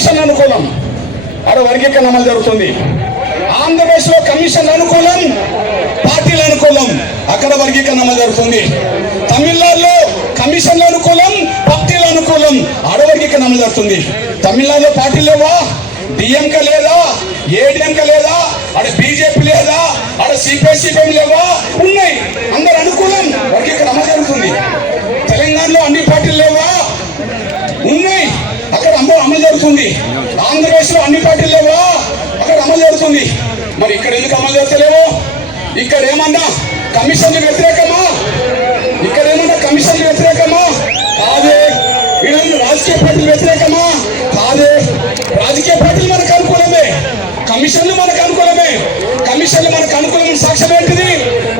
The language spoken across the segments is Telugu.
కమిషన్ అనుకూలం, ఆడ వర్గీకరణ అమలు జరుగుతుంది. ఆంధ్రప్రదేశ్ లో కమిషన్ అనుకూలం, పార్టీల అనుకూలం, అక్కడ వర్గీకరణ అమలు జరుగుతుంది. తమిళనాడులో కమిషన్ల అనుకూలం, పార్టీల అనుకూలం, ఆడ వర్గీకరణ అమలు జరుగుతుంది. తమిళనాడులో పార్టీ లేవా, డిఎంకే లేదా, ఏడిఎంకే లేదా, ఆడ బీజేపీ లేదా, ఆడ సిపిఐ లేవా, ఉన్నాయి. అందరు అనుకూలం, వర్గీకరణ అమలు జరుగుతుంది. తెలంగాణలో అన్ని పార్టీలు లేవా, ఉన్నాయి, అక్కడ అమలు జరుగుతుంది. ఆంధ్రప్రదేశ్ లో అన్ని పార్టీలు లేవా, అక్కడ అమలు జరుగుతుంది. మరి ఇక్కడ ఎందుకు అమలు జరుగుతలేవు? ఇక్కడ ఏమన్నా కమిషన్ వ్యతిరేకమా? ఇక్కడ ఏమన్నా కమిషన్ వ్యతిరేకమా? కాదే. ఈరోజు రాజకీయ పార్టీలు వ్యతిరేకమా? కాదే. రాజకీయ పార్టీలు మనకు అనుకూలమే, కమిషన్లు మనకు అనుకూలమే. కమిషన్లు మనకు అనుకూలమైన సాక్ష్యం ఏంటిది?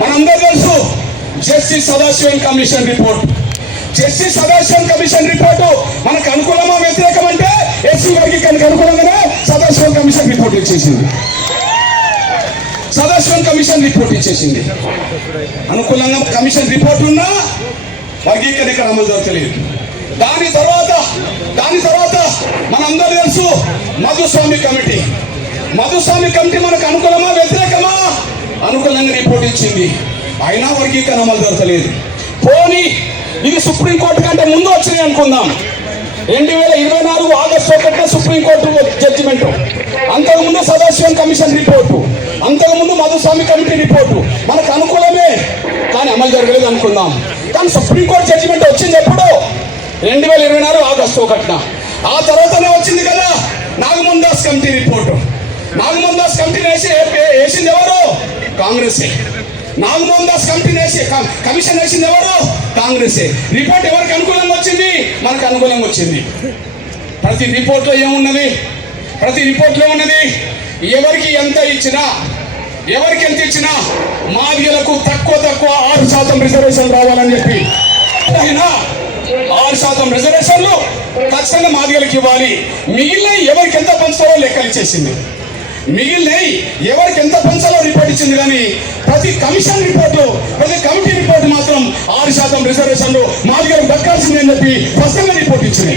మనందరూ తెలుసు, justice Sadasivan commission report. Justice Sadasivan commission report మనకు అనుకూలమా వ్యతిరేకం అంటే ఎస్సీ వర్గీకరణకు అనుకూలంగానే సదాశివన్ కమిషన్ రిపోర్ట్ ఇచ్చేసింది. సదాశివన్ కమిషన్ రిపోర్ట్ ఇచ్చేసింది. అనుకూలంగా కమిషన్ రిపోర్ట్ ఉన్నా వర్గీకరణ ఇక్కడ అమలు జరగలేదు. దాని తర్వాత మనందరూ తెలుసు మధుస్వామి కమిటీ. మధుస్వామి కమిటీ మనకు అనుకూలమా వ్యతిరేకమా? అనుకూలంగా రిపోర్ట్ ఇచ్చింది. అయినా వర్గీకరణ అమలు జరగలేదు. పోనీ ఇది సుప్రీంకోర్టు కంటే ముందు వచ్చింది అనుకుందాం. 2024 ఆగస్టు 1 సుప్రీంకోర్టు జడ్జిమెంట్, అంతకుముందు సదాశివన్ కమిషన్ రిపోర్టు, అంతకుముందు మధుస్వామి కమిటీ రిపోర్టు మనకు అనుకూలమే, కానీ అమలు జరగలేదు అనుకుందాం. కానీ సుప్రీంకోర్టు జడ్జిమెంట్ వచ్చింది ఎప్పుడు? 2024 ఆగస్టు 1. ఆ తర్వాతనే వచ్చింది కదా Nagamohan Das committee report. Nagamohan Das committee వేసింది ఎవరు? కాంగ్రెస్. నాగమోహన్ దాస్ కమిటీ కమిషన్ వేసింది ఎవరు? కాంగ్రెస్. రిపోర్ట్ ఎవరికి అనుకూలంగా వచ్చింది? మనకు అనుకూలంగా వచ్చింది. ప్రతి రిపోర్ట్లో ఏమున్నది? ఎవరికి ఎంత ఇచ్చినా మాదిగలకు తక్కువ 6% రిజర్వేషన్ రావాలని చెప్పి 6% రిజర్వేషన్లు ఖచ్చితంగా మాదిగలకు ఇవ్వాలి. మిగిలిన ఎవరికి ఎంత పంచుతారో లెక్కలు ఇచ్చేసింది. ఎవరికి ఎంత పంచాలో రిపోర్ట్ ఇచ్చింది. కానీ ప్రతి కమిషన్ రిపోర్టు, ప్రతి కమిటీ రిపోర్టు మాత్రం 6% రిజర్వేషన్లు మాదిగలకు దక్కాల్సింది అని చెప్పి స్పష్టంగా రిపోర్ట్ ఇచ్చింది.